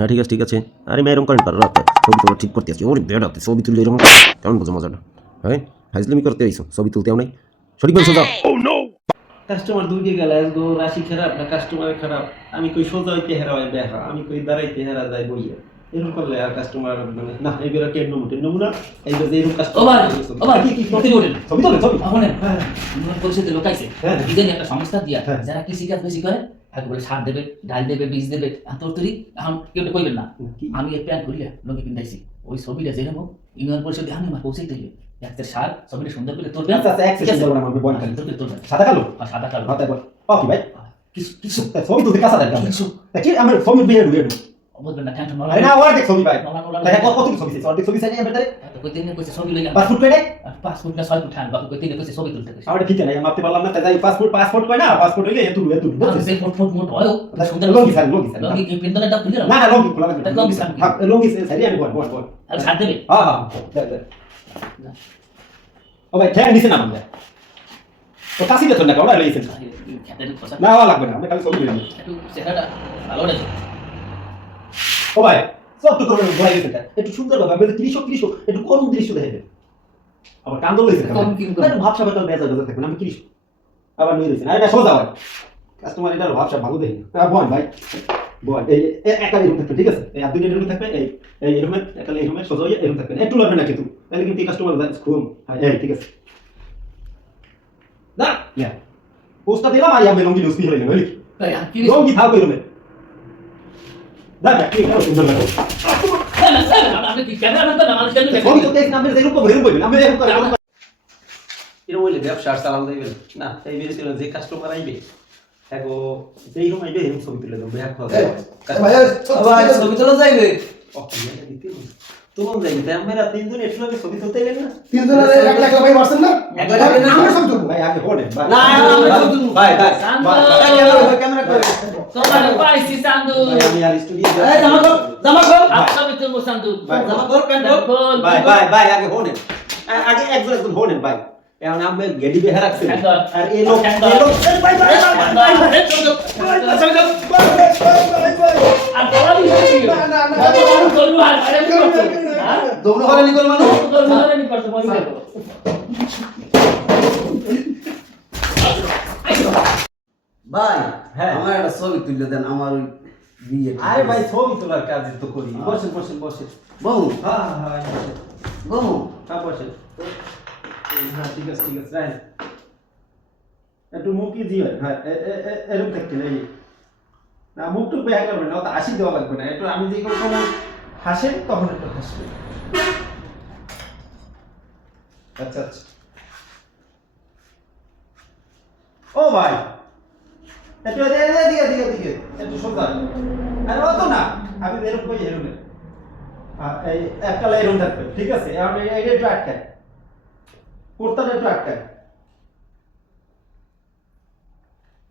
হ্যাঁ ঠিক আছে ঠিক আছে। আরে মেয়ে এরকম করেন পারো রাতে ছবি তোলা ঠিক করতে আসছি। ওরে বেড়াতে ছবি তুললে এরকম কেমন বোঝো মজাটা? হ্যাঁ ফাইজলামি করতে আইসো, ছবি তুলতেও নাই। সঠিক বলছো যাও। কাস্টমার দুইকে গেলে গো রাশি খারাপ না কাস্টমার খারাপ। আমি কই সোজা হইতে হেরা হয় দেখা, আমি কই দাঁড়াইতে হেরা যায় বইয়া। এরকম করলে আর কাস্টমার মানে না এইবার টেন নমুনা এইবার যে এরকম কাস্টমার ও ভাই কি করতে বলেন ছবি তোলে ছবি এখন মনে পরিষদের লোক আইছে হ্যাঁ। ইদানি একটা সংস্থা দিয়া হ্যাঁ। যারা কৃষি কাজ বেশি করে একবারে সার দেবে ডাল দেবে বীজ দেবে তরতরি এখন কেউ তো কইবেন না কি? আমি এই প্যান্ট করিয়া লোকে কিনতেছি ওই ছবিটা যেরকম ইউনিয়ন পরিষদে আমি আমার পৌঁছাইতে হইবে একটা সার ছবিটা সুন্দর করে তোলবেন। আচ্ছা আচ্ছা এক সেকেন্ড বলবো না আমাকে বল খালি সুন্দর করে তোলবেন সাদা কালো সাদা কালো হাতে বল কি ভাই কিছু কিছু ছবি তুলতে কাঁচা দেন কিছু কি আমার ছবি বিয়ে ঢুকে বলবেন না টেনশন আরে না ওর দেখ ছবি ভাই নলা নলা ভাই কত কি ছবি অর্ধেক ছবি চাই আমি তারে তো কই দিনে কইছে ছবি লইয়া পাসপোর্ট কই নাই 5 ফুট না 6 ফুট ঠান বাকি কই দিনে কইছে ছবি তুলতে কইছে আমার ঠিক নাই আমি মাপতে পারলাম না তাই পাসপোর্ট কই না পাসপোর্ট হইলে এত বুঝছিস সেই ফুট ফুট মোট হয় সুন্দর লঙ্গি স্যার লঙ্গি কি পিন্দলে দাও খুলে না না লঙ্গি খোলা তা লঙ্গি স্যার হ্যাঁ লঙ্গি স্যার আমি বল আর ছাড় দেবে হ্যাঁ হ্যাঁ ও ভাই ঠ্যাং নিছে না আমাদের তো কাশি বেতন না ওরা লইছেন খেতে খসা না ওরা লাগবে না আমি খালি ছবি নিলাম একটু চেহারাটা ভালো লাগে ও ভাই সব তো করবেন ভয় গেছে একটু সুন্দর ভাবে আমি কৃষক একটু কম দৃশ্য দেখে দেন আবার কান্দল লইছে কম কিরকম? না ভাবসা বেতন বেজা থাকবেন আমি কৃষক আবার নিয়ে দিয়েছেন আরে সোজা ভাই কাস্টমার এটার ভাবসা ভালো দেখি না বল ভাই বল এই একটা এরকম থাকবে ঠিক আছে এই আর দুইটা এরকম থাকবে এই এরকম একটা এরকম সোজা হয়ে এরকম থাকবে একটু লড়বে না কিন্তু তাহলে কিন্তু কাস্টমার খুব হ্যাঁ এই ঠিক আছে না ইয়া পোস্টটা দিলাম আর আমি লঙ্গি লুসপি হইলো হইলি তাই আর কি লঙ্গি থাকবে এরকম দাদা কি কাজ সুন্দর লাগে আমি কি ক্যামেরা ম্যান না মানুষ জানি ছবি তো দেখ না আমি এরকম বলবেন আমি এরকম করে এরকম হইলে ব্যবসা আর চালানো যাইবে না এই বিদেশে যে কাস্টমার আইবে এগো যেই রকম আইবে এরকম ছবি তুলে দেবো এক কথা ভাই ছবি তোলা যাইবে তুলন যাইবে তাই আমরা তিনজন একটু আগে ছবি তুলতে এলেন না তিনজনের এক লাখ ভাই পারছেন না এক লাখ টাকা না। আমরা সব তুলবো ভাই আগে হলেন না আমরা সব তুলবো ভাই ভাই ক্যামেরা করে তোমার পাইছি সান্দু আমি আর স্টুডিও এই জামা কর আমি তো সান্দু জামা কর প্যান্ট কর ভাই আগে হলেন আগে একজন হলেন ভাই এখন আমি গেডি বেহার রাখছি আর এই লোক ভাই আর তোরা কি করছিস না করবো আর আরে কি করছিস হ্যাঁ দৌড় হলে নিকল মানুষ তোর মনে নেই করতে বলি ভাই হ্যাঁ। আমার একটা ছবি তুলে দেন আমার ওই বিয়ে আরে ভাই ছবি তোলার কাজ তো করি বসেন বউ হ্যাঁ হ্যাঁ বউ হ্যাঁ বসেন হ্যাঁ ঠিক আছে রাইট একটু মুখই দিও হ্যাঁ এরকম থাকতে নেই না মুখটু বেয়া করবে না তো হাসি দেওয়া লাগবে না একটু আমি যে কোনো হাসেন তখন একটু হাসবেন আচ্ছা ও ভাই একটু এদিকে একটু সোজা আরে অত না আমি এরকম কই এরকম এই একটা এরকম থাকবে ঠিক আছে আমি এইটা একটু আটকায় কোর্তাটা একটু আটকায়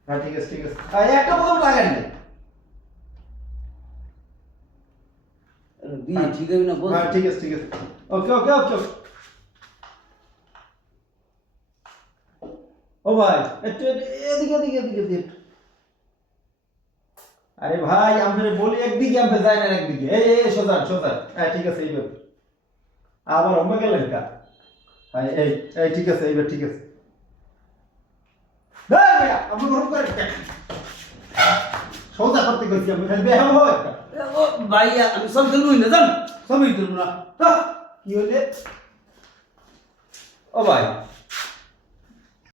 হ্যাঁ ঠিক আছে আর একটা প্রথম লাগাই না বিয়ে ঠিক হবে না বল হ্যাঁ ঠিক আছে ওকে ও ভাই একটু এদিকে আরে ভাই আমরা বলি একদিকে আমরা যাই না একদিকে এই সোজা হ্যাঁ ঠিক আছে এইবার আবার অন্য গেলেন কা হ্যাঁ এই ঠিক আছে এইবার ঠিক আছে আমি গ্রহণ করে সোজা করতে গেছি আমি খালি বেহাম হয় ও ভাই আমি সব তুলবই না জান সবই তুলবো না কি হইলে ও ভাই